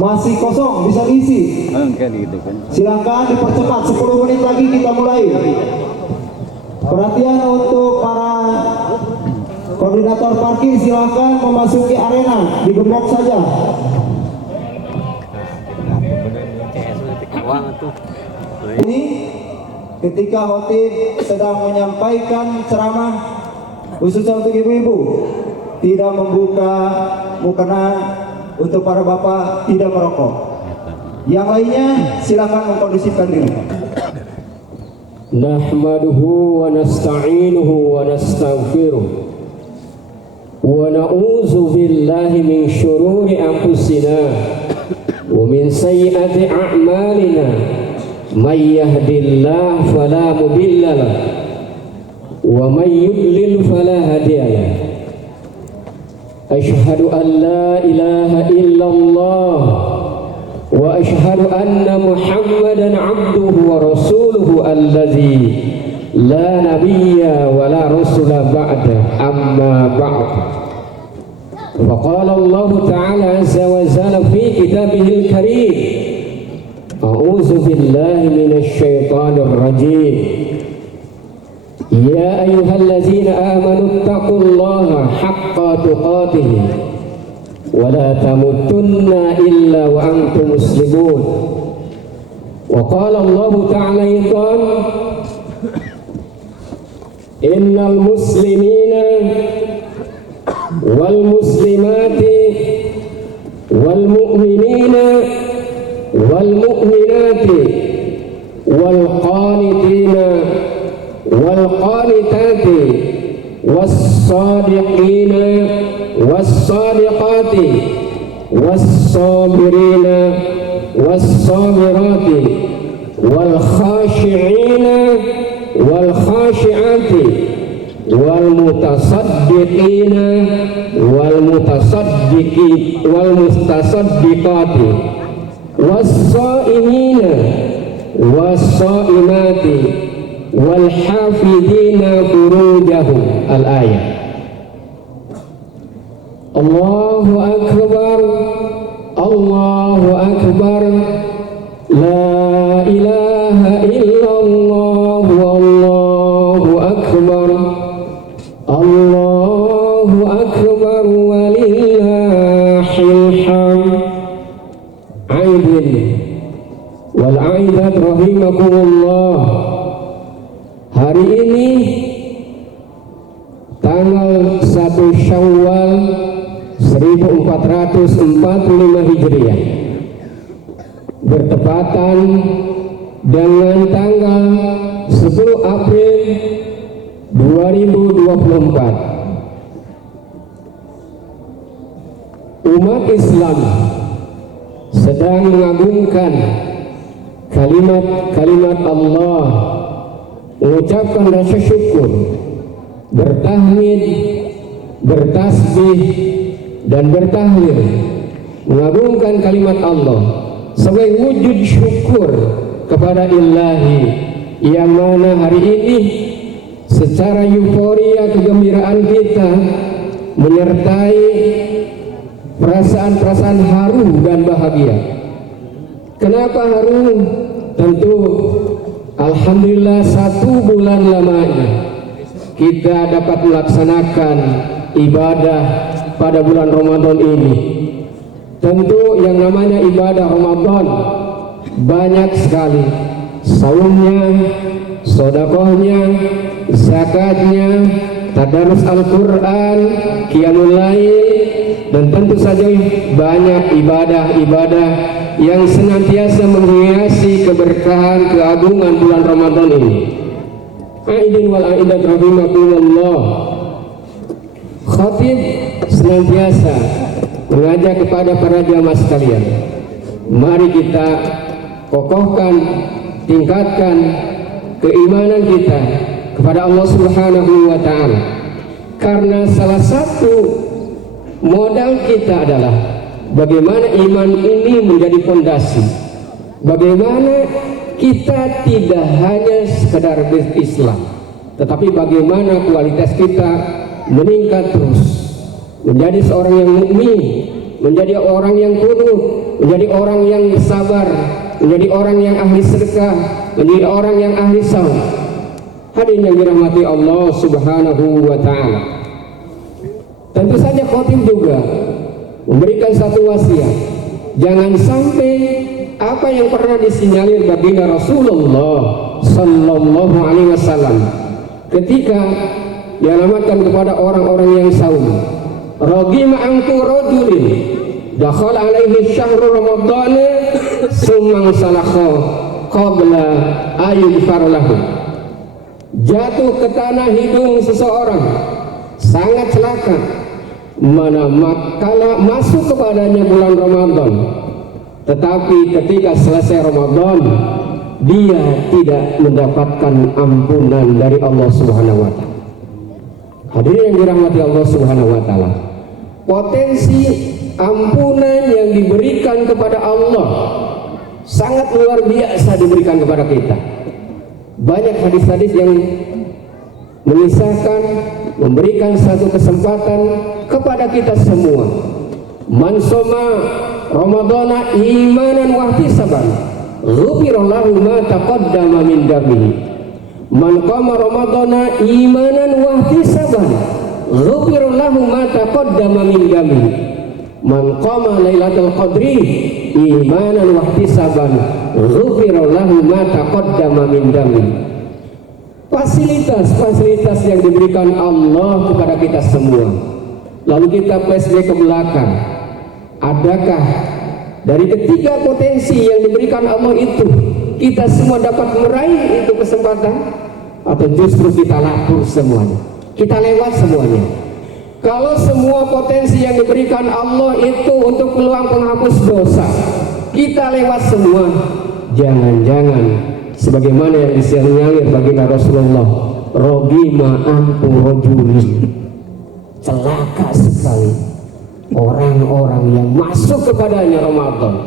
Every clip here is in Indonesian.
Masih kosong, bisa diisi. Silakan dipercepat, 10 menit lagi kita mulai. Perhatian untuk para koordinator parkir, silakan memasuki arena, digembok saja. Ini ketika khotib sedang menyampaikan ceramah, khususnya untuk ibu-ibu, tidak membuka mukena. Untuk para bapak tidak merokok. Yang lainnya silakan mengkondusifkan diri. Nahmaduhu wa nasta'inuhu wa nastaghfiruh wa na'udzu billahi min syururi anfusina wa min sayyiati a'malina may yahdihillahu fala mudilla lahu wa may yudlil fala hadiya lahu. Asyhadu an la ilaha illallah wa asyhadu anna Muhammadan abduhu wa rasuluhu allazi la nabiyya wa la rasula ba'da, amma ba'd. Faqala Allah ta'ala azza wa jalla fi kitabihil karim, a'udzu billahi minasy syaithanir rajim. Ya ayyuhallazina amanu taqullaha haqqa tuqatih wa la tamutunna illa wa antum muslimun. Wa qala Allah ta'ala aidan, innal muslimina wal muslimati wal mu'minina wal mu'minati wal qanitina wal qanitati was sadiqina was sadiqati was sabirina was sabirati wal khashi'ina wal khashi'ati wal mutasaddiqina wal mutasaddiqi wal mutasaddiqati was shaimina was shaimati wal hafidina furujahum. Al-ayat. Allahu akbar, Allahu akbar, la ilaha illallah, wallahu akbar, Allahu akbar, walillahil hamd. Aidin wal aidat rahimakumullah. Hari ini tanggal 1 Syawal 1445 Hijriah bertepatan dengan tanggal 10 April 2024. Umat Islam sedang mengagungkan kalimat-kalimat Allah, mengucapkan rasa syukur, bertahmid, bertasbih, dan bertahlil, mengagungkan kalimat Allah sebagai wujud syukur kepada Ilahi, yang mana hari ini secara euforia kegembiraan kita menyertai perasaan-perasaan haru dan bahagia. Kenapa haru? Tentu alhamdulillah 1 bulan lamanya kita dapat melaksanakan ibadah pada bulan Ramadan ini. Tentu yang namanya ibadah Ramadan banyak sekali, saumnya, sedekahnya, zakatnya, tadarus Al-Quran, qiyamul lail, dan tentu saja banyak ibadah-ibadah yang senantiasa menghiasi keberkahan keagungan bulan Ramadan ini. Aidin wal aidat rahimakumullah. Khatib senantiasa mengajak kepada para jamaah sekalian, mari kita kokohkan, tingkatkan keimanan kita kepada Allah Subhanahu wa ta'ala, karena salah satu modal kita adalah bagaimana iman ini menjadi fondasi, bagaimana kita tidak hanya sekedar berislam, tetapi bagaimana kualitas kita meningkat terus, menjadi seorang yang mukmin, menjadi orang yang kunut, menjadi orang yang sabar, menjadi orang yang ahli sedekah, menjadi orang yang ahli saum. Hadirin yang dirahmati Allah Subhanahu wa ta'ala, tentu saja khatib juga memberikan satu wasiat, jangan sampai apa yang pernah disinyalir baginda Rasulullah sallallahu alaihi wasallam ketika dialamatkan kepada orang-orang yang saum, ragima anku rajulin dakhal alaihi syahru ramadhan summa salakha qabla ayyufar lahu. Jatuh ke tanah hidung seseorang sangat celaka manakala masuk kepadanya bulan Ramadan, tetapi ketika selesai Ramadan dia tidak mendapatkan ampunan dari Allah Subhanahu wa ta'ala. Hadirin yang dirahmati Allah Subhanahu wa ta'ala, potensi ampunan yang diberikan kepada Allah sangat luar biasa diberikan kepada kita. Banyak hadis-hadis yang mengisahkan, memberikan satu kesempatan kepada kita semua. Man soma Ramadana imanan wa ihtisaban ghufira lahu ma taqaddama min damihi. Man qama Ramadana imanan wa ihtisaban ghufira lahu ma taqaddama min damihi. Man qama lailatul qadri imanan wa ihtisaban ghufira lahu ma taqaddama min damihi. Fasilitas yang diberikan Allah kepada kita semua. Lalu kita flashback ke belakang, adakah dari ketiga potensi yang diberikan Allah itu kita semua dapat meraih itu kesempatan, atau justru kita lapor semuanya, kita lewat semuanya? Kalau semua potensi yang diberikan Allah itu untuk peluang penghapus dosa, kita lewat semua, jangan-jangan sebagaimana yang disinyalir baginda Rasulullah, rogima ampu rojuli, celaka sekali orang-orang yang masuk kepadanya Ramadan,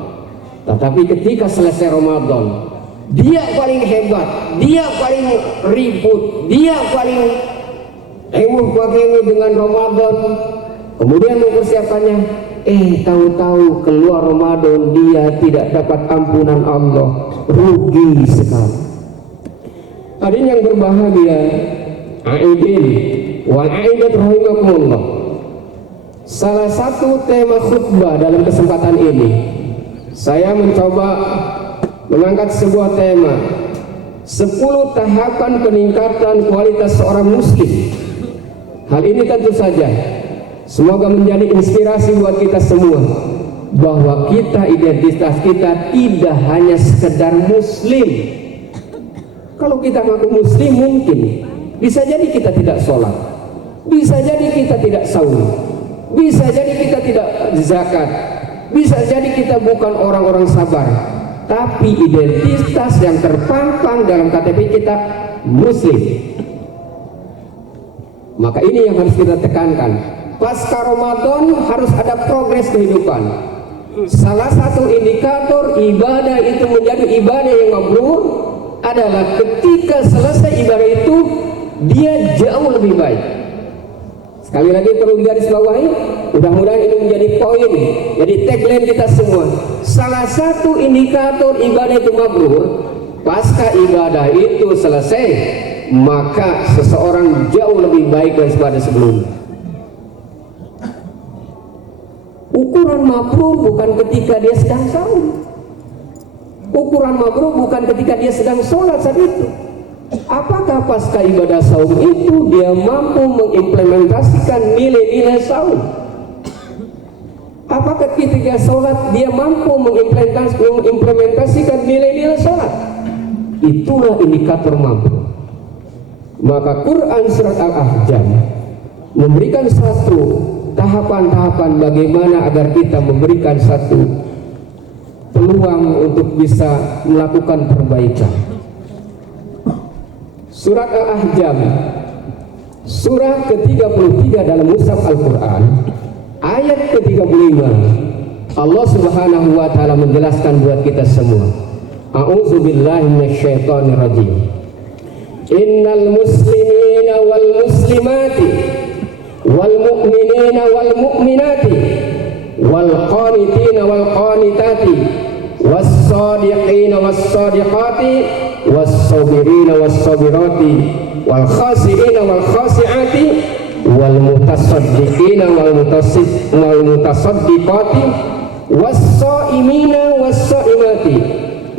tetapi ketika selesai Ramadan dia paling hebat, dia paling ribut, dia paling ewu-ewu dengan Ramadan, kemudian mempersiapkannya, tahu-tahu keluar Ramadan dia tidak dapat ampunan Allah, rugi sekali. Hadirin yang berbahagia, aidin wal aidat rahimakumullah, salah satu tema khutbah dalam kesempatan ini saya mencoba mengangkat sebuah tema 10 tahapan peningkatan kualitas seorang muslim. Hal ini tentu saja semoga menjadi inspirasi buat kita semua, bahwa kita, identitas kita tidak hanya sekedar muslim. Kalau kita mengaku muslim, mungkin bisa jadi kita tidak sholat, bisa jadi kita tidak saum, bisa jadi kita tidak zakat, bisa jadi kita bukan orang-orang sabar, tapi identitas yang terpampang dalam KTP kita muslim. Maka ini yang harus kita tekankan. Pasca Ramadan harus ada progres kehidupan. Salah satu indikator ibadah itu menjadi ibadah yang mabrur adalah ketika selesai ibadah itu dia jauh lebih baik. Sekali lagi perlu digarisbawahi, mudah-mudahan ini menjadi poin, jadi tagline kita semua. Salah satu indikator ibadah itu mabrur, pasca ibadah itu selesai, maka seseorang jauh lebih baik daripada sebelumnya. Ukuran mabrur bukan ketika dia sedang saum. Ukuran mabrur bukan ketika dia sedang sholat saat itu. Apakah pasca ibadah saum itu dia mampu mengimplementasikan nilai-nilai saum? Apakah ketika sholat dia mampu mengimplementasikan nilai-nilai sholat? Itulah indikator mampu. Maka Quran surat Al-Ahzab memberikan satu tahapan-tahapan bagaimana agar kita memberikan satu peluang untuk bisa melakukan perbaikan. Surat Al-Ahzab, surah ke-33 dalam mushaf Al-Quran, ayat ke-35, Allah Subhanahu wa ta'ala menjelaskan buat kita semua. A'udzubillahi minasyaitonirrajim. Innal muslimina wal muslimati wal mu'minina wal mu'minati wal qanitina wal qanitati was sadiqina was sadiqati was sabirina was sabirati wal khasirina wal khasiati wal mutasaddiqina wal mutasaddiqati was shaimina was shaimati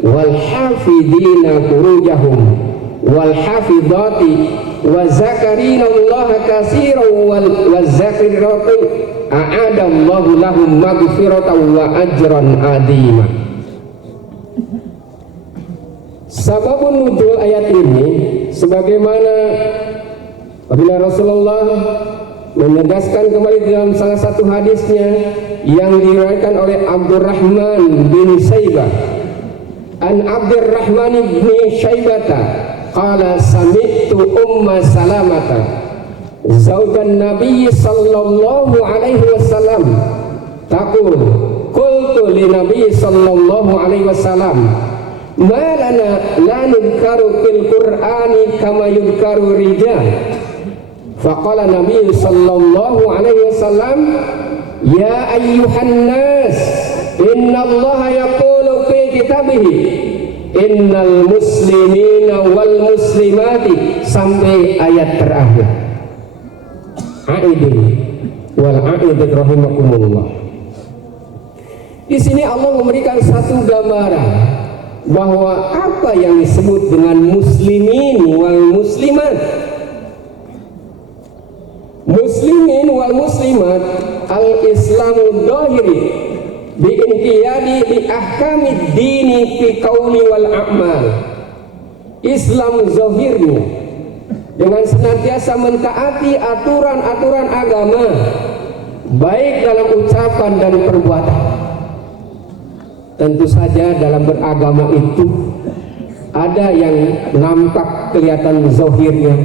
wal hafidina furujahum wal hafidati wa zakarina Allah katsiran wal zakirati a'adallahu lahum maghfiratan wa ajran 'azima. Sababun nuzul ayat ini sebagaimana apabila Rasulullah menegaskan kembali dalam salah satu hadisnya yang diriwayatkan oleh Abdurrahman bin Syaibah an Abdurrahman bin Syaibata qala sami'tu umma salamata zaujan nabi sallallahu alaihi wasallam taqul qultu li nabi sallallahu alaihi wasallam ma lana la nudkaru fil qur'ani kama yudkaru rijal faqala nabi sallallahu alaihi wasallam ya ayyuhan nas inna allaha yaqulu fi kitabihi innal muslimina wal muslimati sampai ayat terakhir. Aidin wal aidat rahimakumullah. Di sini Allah memberikan satu gambaran bahwa apa yang disebut dengan muslimin wal muslimat, muslimin wal muslimat, al-islamu dhahiri bi inqiyadi bi ahkamid dini fi qauli wal a'mal. Islam zahirnya dengan senantiasa mentaati aturan-aturan agama baik dalam ucapan dan perbuatan. Tentu saja dalam beragama itu ada yang nampak kelihatan zahirnya.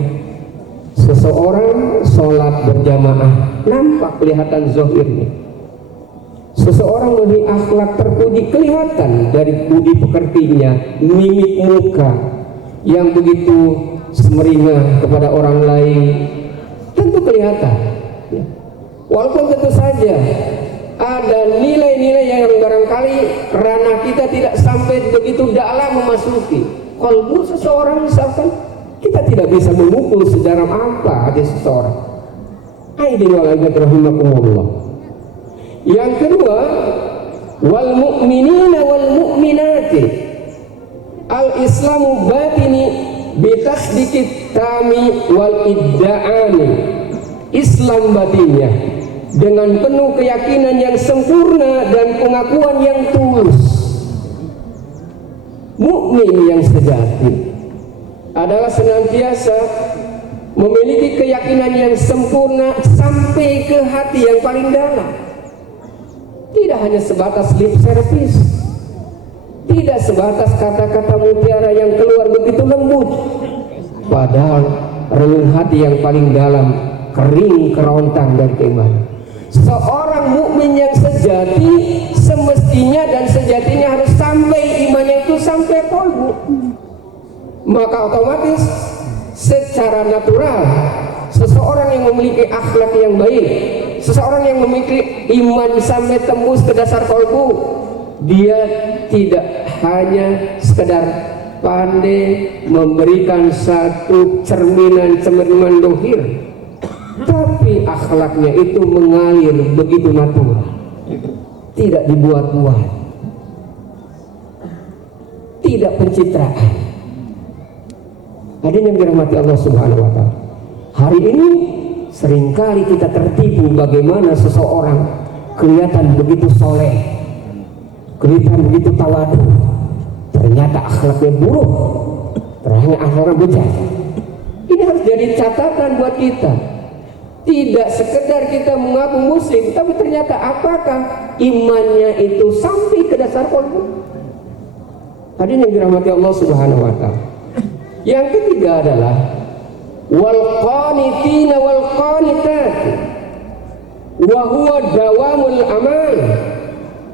Seseorang sholat berjamaah nampak kelihatan zahirnya. Seseorang memiliki akhlak terpuji kelihatan dari budi pekertinya, mimik muka yang begitu semeringah kepada orang lain tentu kelihatan. Walaupun tentu saja ada nilai-nilai yang barangkali ranah kita tidak sampai begitu dalam memasuki kalbu seseorang, misalkan kita tidak bisa mengukur sedalam apa hati seseorang. Aidin wal aidat rahimakumullah. Yang kedua, wal mu'minina wal mu'minati, al islamu batini bitasdikit tami wal idda'ani. Islam batinnya dengan penuh keyakinan yang sempurna dan pengakuan yang tulus. Mukmin yang sejati adalah senantiasa memiliki keyakinan yang sempurna sampai ke hati yang paling dalam. Tidak hanya sebatas lip service, tidak sebatas kata-kata mutiara yang keluar begitu lembut, padahal relung hati yang paling dalam kering kerontang dari keimanan. Seorang mukmin yang sejati semestinya dan sejatinya harus sampai imannya itu sampai kalbu. Maka otomatis secara natural seseorang yang memiliki akhlak yang baik, seseorang yang memiliki iman sampai tembus ke dasar kalbu, dia tidak hanya sekedar pandai memberikan satu cerminan dohir, tapi akhlaknya itu mengalir begitu natural, tidak dibuat-buat, tidak pencitraan. Hadirin yang dirahmati Allah Subhanahu wa Ta'ala, hari ini seringkali kita tertipu bagaimana seseorang kelihatan begitu soleh, kelihatan begitu tawadu, ternyata akhlaknya buruk, ternyata akhlaknya bejat. Ini harus jadi catatan buat kita. Tidak sekedar kita mengaku muslim, tapi ternyata apakah imannya itu sampai ke dasar kalbu? Hadirin yang dirahmati Allah Subhanahu wa Ta'ala. Yang ketiga adalah wal qanitina wal qanitat wa huwa dawamul amal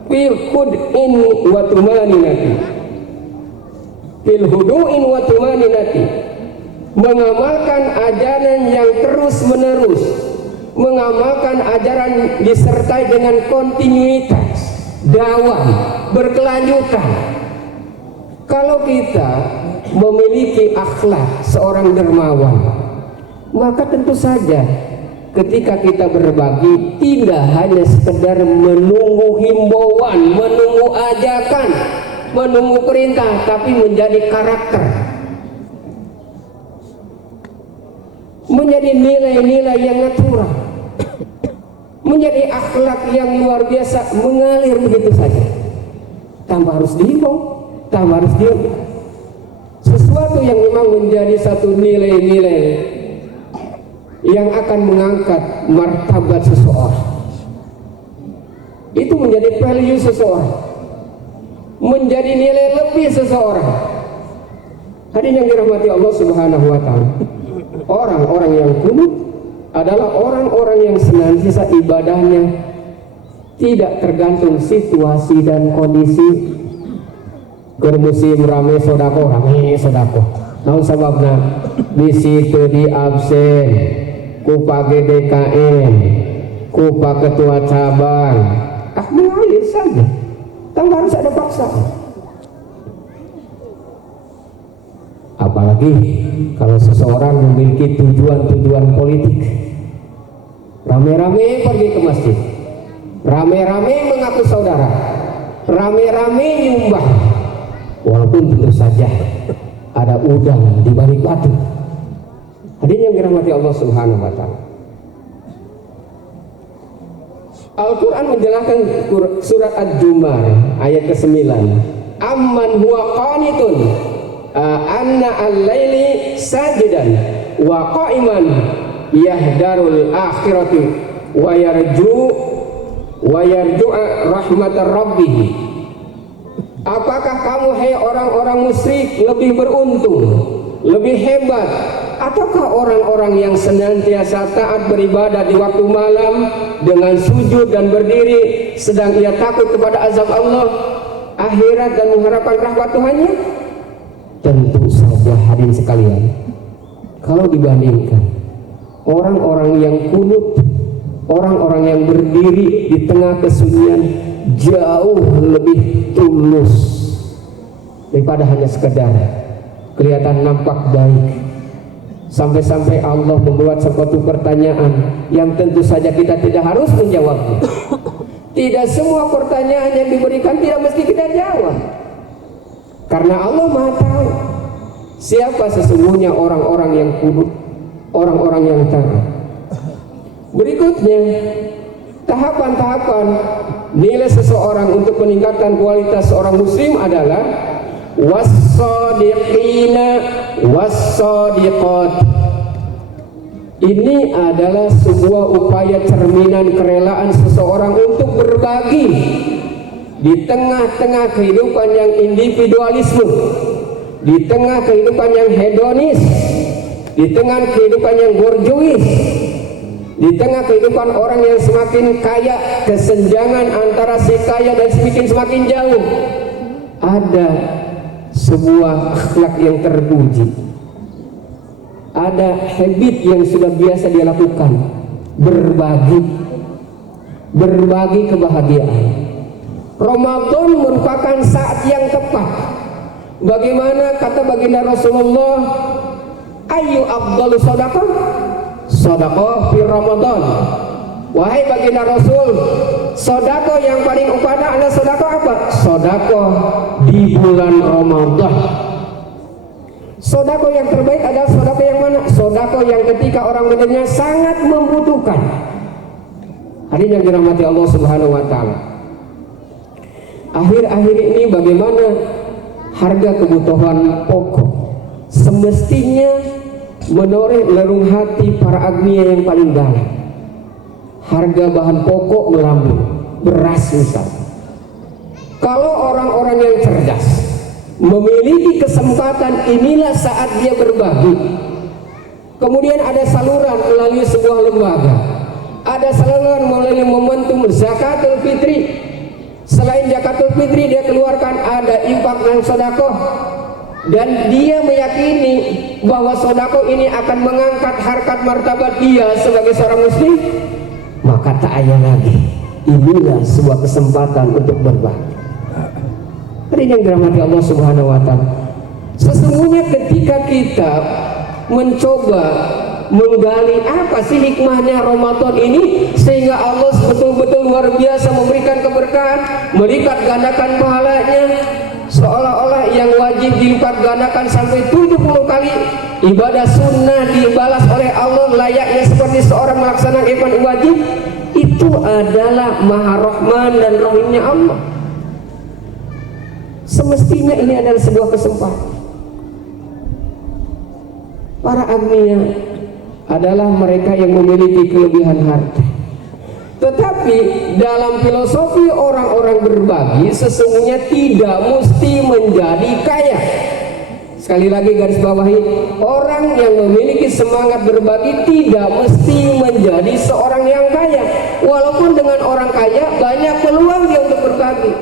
fil hud'in wa tumaninati, fil hudu'in wa tumaninati, mengamalkan ajaran yang terus menerus, mengamalkan ajaran disertai dengan kontinuitas, dawam, berkelanjutan. Kalau kita memiliki akhlak seorang dermawan, maka tentu saja ketika kita berbagi tidak hanya sekedar menunggu himbauan, menunggu ajakan, menunggu perintah, tapi menjadi karakter, menjadi nilai-nilai yang natural, menjadi akhlak yang luar biasa, mengalir begitu saja, tanpa harus dihimbau, tanpa harus diam. Sesuatu yang memang menjadi satu nilai-nilai yang akan mengangkat martabat seseorang, itu menjadi value seseorang, menjadi nilai lebih seseorang. Hadirin yang dirahmati Allah Subhanahu wa Ta'ala, orang-orang yang kunut adalah orang-orang yang senantiasa ibadahnya tidak tergantung situasi dan kondisi. Musim rame sodako, namun sebabnya di situ di absen ku Pak GDKM, ku Pak Ketua Cabang, mengalir saja, tanpa harus ada paksaan. Apalagi kalau seseorang memiliki tujuan-tujuan politik, rame-rame pergi ke masjid, rame-rame mengaku saudara, rame-rame nyumbang, walaupun tentu saja ada udang di balik batu. Hadirin yang dirahmati Allah Subhanahu wa Ta'ala, Al-Quran menjelaskan surat Ad-Dumar ayat ke-9, amman huwa qanitun anna al-laili sajidan wa qa'iman yahdarul akhirati wa yarju'a rahmatar rabbih. Apakah kamu, hai orang-orang musyrik, lebih beruntung, lebih hebat, ataukah orang-orang yang senantiasa taat beribadah di waktu malam dengan sujud dan berdiri, sedang ia takut kepada azab Allah akhirat dan mengharapkan rahmat Tuhannya? Tentu saja hadirin sekalian, kalau dibandingkan orang-orang yang kunut, orang-orang yang berdiri di tengah kesunyian, jauh lebih tulus daripada hanya sekedar kelihatan nampak baik. Sampai-sampai Allah membuat suatu pertanyaan yang tentu saja kita tidak harus menjawabnya. Tidak semua pertanyaan yang diberikan tidak mesti kita jawab, karena Allah Maha tahu siapa sesungguhnya orang-orang yang kudus, orang-orang yang taat. Berikutnya, tahapan-tahapan nilai seseorang untuk meningkatkan kualitas seorang muslim adalah was-sadiqina was-sadiqat. Ini adalah sebuah upaya cerminan kerelaan seseorang untuk berbagi di tengah-tengah kehidupan yang individualisme, di tengah kehidupan yang hedonis, di tengah kehidupan yang borjuis, di tengah kehidupan orang yang semakin kaya, kesenjangan antara si kaya dan si miskin semakin jauh. Ada sebuah akhlak yang terpuji, ada habit yang sudah biasa dia lakukan, berbagi kebahagiaan. Ramadan merupakan saat yang tepat. Bagaimana kata baginda Rasulullah, ayu afdalu shadaqah? Shadaqah fi Ramadan. Wahai baginda Rasul, sedekah yang paling utama adalah sedekah apa? Sedekah di bulan Ramadan. Sedekah yang terbaik adalah sedekah yang mana? Sedekah yang ketika orang benar sangat membutuhkan. Hadirin yang dirahmati Allah Subhanahu wa taala. Akhir-akhir ini bagaimana harga kebutuhan pokok semestinya menoreh lelung hati para agnia yang paling dalam. Harga bahan pokok melambung, beras misal. Kalau orang-orang yang cerdas memiliki kesempatan, inilah saat dia berbagi. Kemudian ada saluran melalui sebuah lembaga, ada saluran melalui momentum zakatul fitri. Selain zakatul fitri, dia keluarkan ada infak dan sedekah, dan dia meyakini bahwa sedekah ini akan mengangkat harkat martabat dia sebagai seorang muslim. Maka tak ayah lagi, inilah sebuah kesempatan untuk berbagi. Hadirin yang dirahmati Allah Subhanahu wa taala, sesungguhnya ketika kita mencoba menggali apa sih hikmahnya Ramadan ini, sehingga Allah betul-betul luar biasa memberikan keberkahan, melipat gandakan pahalanya, seolah-olah yang wajib dilipat gandakan sampai 70 kali, ibadah sunnah dibalas oleh Allah layaknya seperti seorang melaksanakan ibadah wajib. Itu adalah Maha Rahman dan Rahimnya Allah. Semestinya ini adalah sebuah kesempatan. Para agnia adalah mereka yang memiliki kelebihan harta. Tetapi dalam filosofi orang-orang berbagi, sesungguhnya tidak mesti menjadi kaya. Sekali lagi garis bawahi, orang yang memiliki semangat berbagi tidak mesti menjadi seorang yang kaya. Walaupun dengan orang kaya banyak peluang dia untuk berbagi.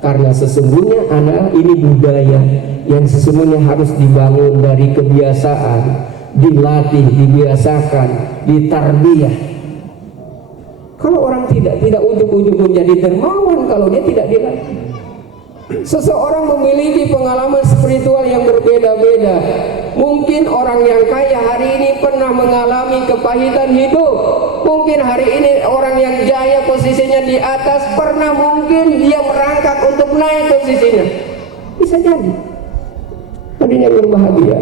Karena sesungguhnya anak ini budaya yang sesungguhnya harus dibangun dari kebiasaan, dilatih, dibiasakan, ditarbiyah. Kalau orang tidak ujug-ujug menjadi dermawan kalau dia tidak dilatih. Seseorang memiliki pengalaman spiritual yang berbeda-beda. Mungkin orang yang kaya hari ini pernah mengalami kepahitan hidup. Mungkin hari ini orang yang jaya posisinya di atas pernah mungkin dia merangkak untuk naik posisinya. Bisa jadi. Hadirin yang berbahagia,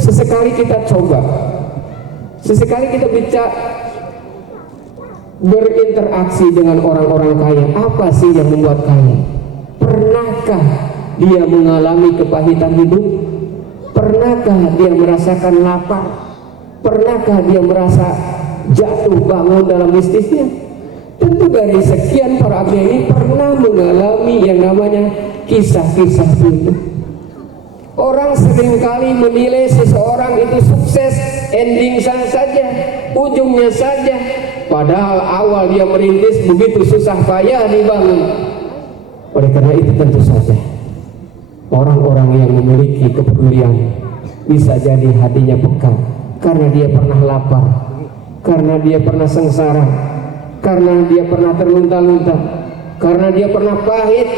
sesekali kita coba, sesekali kita bicara, berinteraksi dengan orang-orang kaya. Apa sih yang membuat kaya? Pernahkah dia mengalami kepahitan hidup? Pernahkah dia merasakan lapar? Pernahkah dia merasa jatuh bangun dalam bisnisnya? Tentu dari sekian para agnia ini pernah mengalami yang namanya kisah-kisah hidup. Orang seringkali menilai seseorang itu sukses ending saja, ujungnya saja. Padahal awal dia merintis begitu susah payah dibangun. Oleh karena itu tentu saja orang-orang yang memiliki kepedulian bisa jadi hatinya peka, karena dia pernah lapar, karena dia pernah sengsara, karena dia pernah terlunta-lunta, karena dia pernah pahit.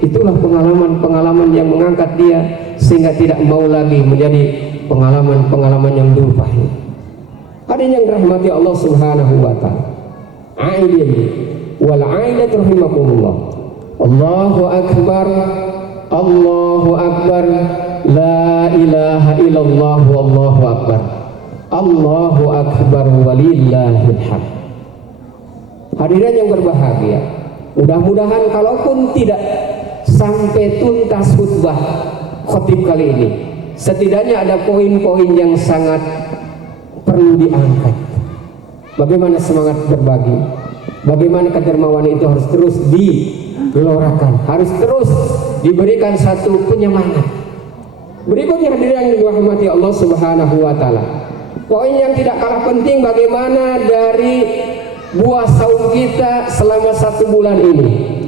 Itulah pengalaman-pengalaman yang mengangkat dia sehingga tidak mau lagi menjadi pengalaman-pengalaman yang dulu pahit. Hadirin yang dirahmati Allah Subhanahu wa taala, aidin wal aidat rahimakumullah. Allahu akbar, Allahu akbar, la ilaha illallah, wallahu akbar, Allahu akbar, walillahil hamd. Hadirin yang berbahagia, mudah-mudahan kalaupun tidak sampai tuntas khutbah khotib kali ini, setidaknya ada poin-poin yang sangat perlu diangkat. Bagaimana semangat berbagi, bagaimana kedermawan itu harus terus digelorakan, harus terus diberikan satu penyemangat. Berikutnya hadirin yang dirahmati Allah Subhanahu wa taala, poin yang tidak kalah penting, bagaimana dari buah saum kita selama 1 bulan ini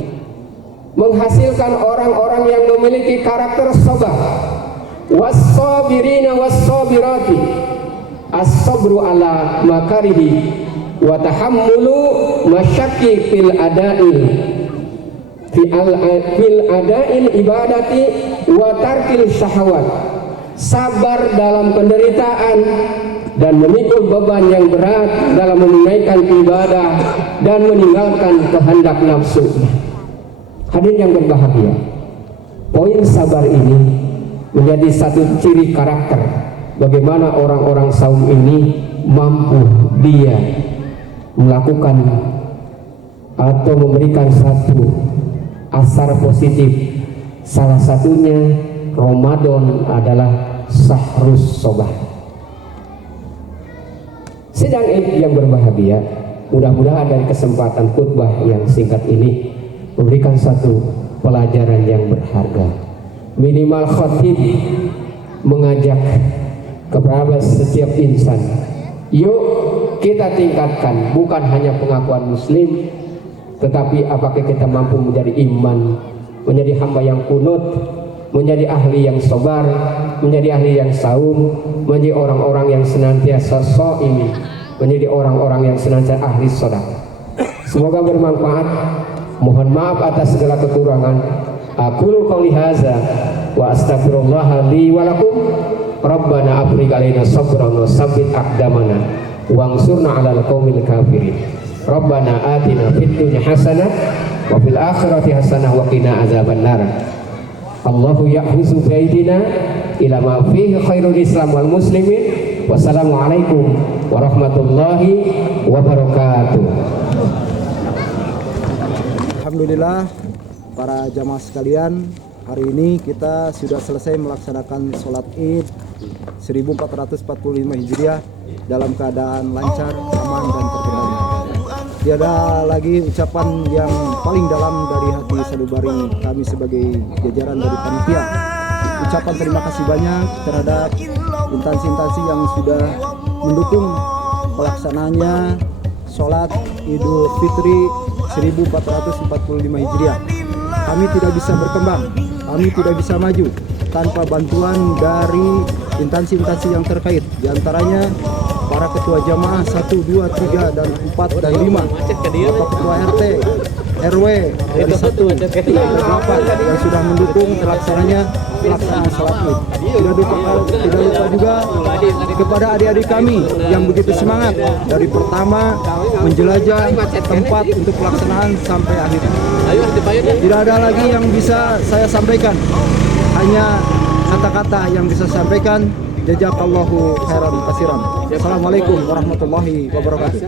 menghasilkan orang-orang yang memiliki karakter sabar, was-sabirina was-sabirati. As-sabru ala makarihi wa tahammulu masyakki fil ada'il ibadati wa tarkil syahwat. Sabar dalam penderitaan dan memikul beban yang berat dalam menunaikan ibadah dan meninggalkan kehendak nafsu. Hadirin yang berbahagia, poin sabar ini menjadi satu ciri karakter bagaimana orang-orang saum ini mampu dia melakukan atau memberikan satu asar positif. Salah satunya Ramadan adalah Sahrus Sobar. Sidang yang berbahagia, mudah-mudahan dari kesempatan khutbah yang singkat ini memberikan satu pelajaran yang berharga. Minimal khatib mengajak kepada setiap insan, yuk kita tingkatkan bukan hanya pengakuan muslim, tetapi apakah kita mampu menjadi iman, menjadi hamba yang kunut, menjadi ahli yang sabar, menjadi ahli yang saum, menjadi orang-orang yang senantiasa shaim, menjadi orang-orang yang senantiasa ahli sedekah. Semoga bermanfaat. Mohon maaf atas segala kekurangan. Aqulu qouli hadza wa astaghfirullah li wa lakum. Rabbana afrigh alaina sabran wa tsabbit aqdamana wansurna 'alal qaumil kafirin. Rabbana atina fid dunya hasanah wa fil akhirati hasanah wa qina adzabannar. Allahu ya'huzu baidina ila ma fihi khairul islam wal muslimin. Wassalamualaikum warahmatullahi wabarakatuh. Alhamdulillah para jamaah sekalian, hari ini kita sudah selesai melaksanakan sholat Id 1445 Hijriah dalam keadaan lancar, aman dan terkendali. Tiada lagi ucapan yang paling dalam dari hati sanubari kami sebagai jajaran dari panitia. Ucapan terima kasih banyak terhadap instansi-instansi yang sudah mendukung pelaksanaannya sholat Idul Fitri 1445 Hijriah. Kami tidak bisa berkembang, kami tidak bisa maju tanpa bantuan dari instansi-instansi yang terkait, diantaranya para ketua jamaah 1, 2, 3, dan 4, dan 5, Bapak Ketua RT, RW dari 1 hingga 8 yang sudah mendukung pelaksanaan sholat Id. Tidak lupa juga kepada adik-adik kami yang begitu semangat dari pertama menjelajah tempat untuk pelaksanaan sampai akhir. Tidak ada lagi yang bisa saya sampaikan, hanya kata-kata yang bisa saya sampaikan. Jazakallahu khairan katsiran. Assalamualaikum warahmatullahi wabarakatuh.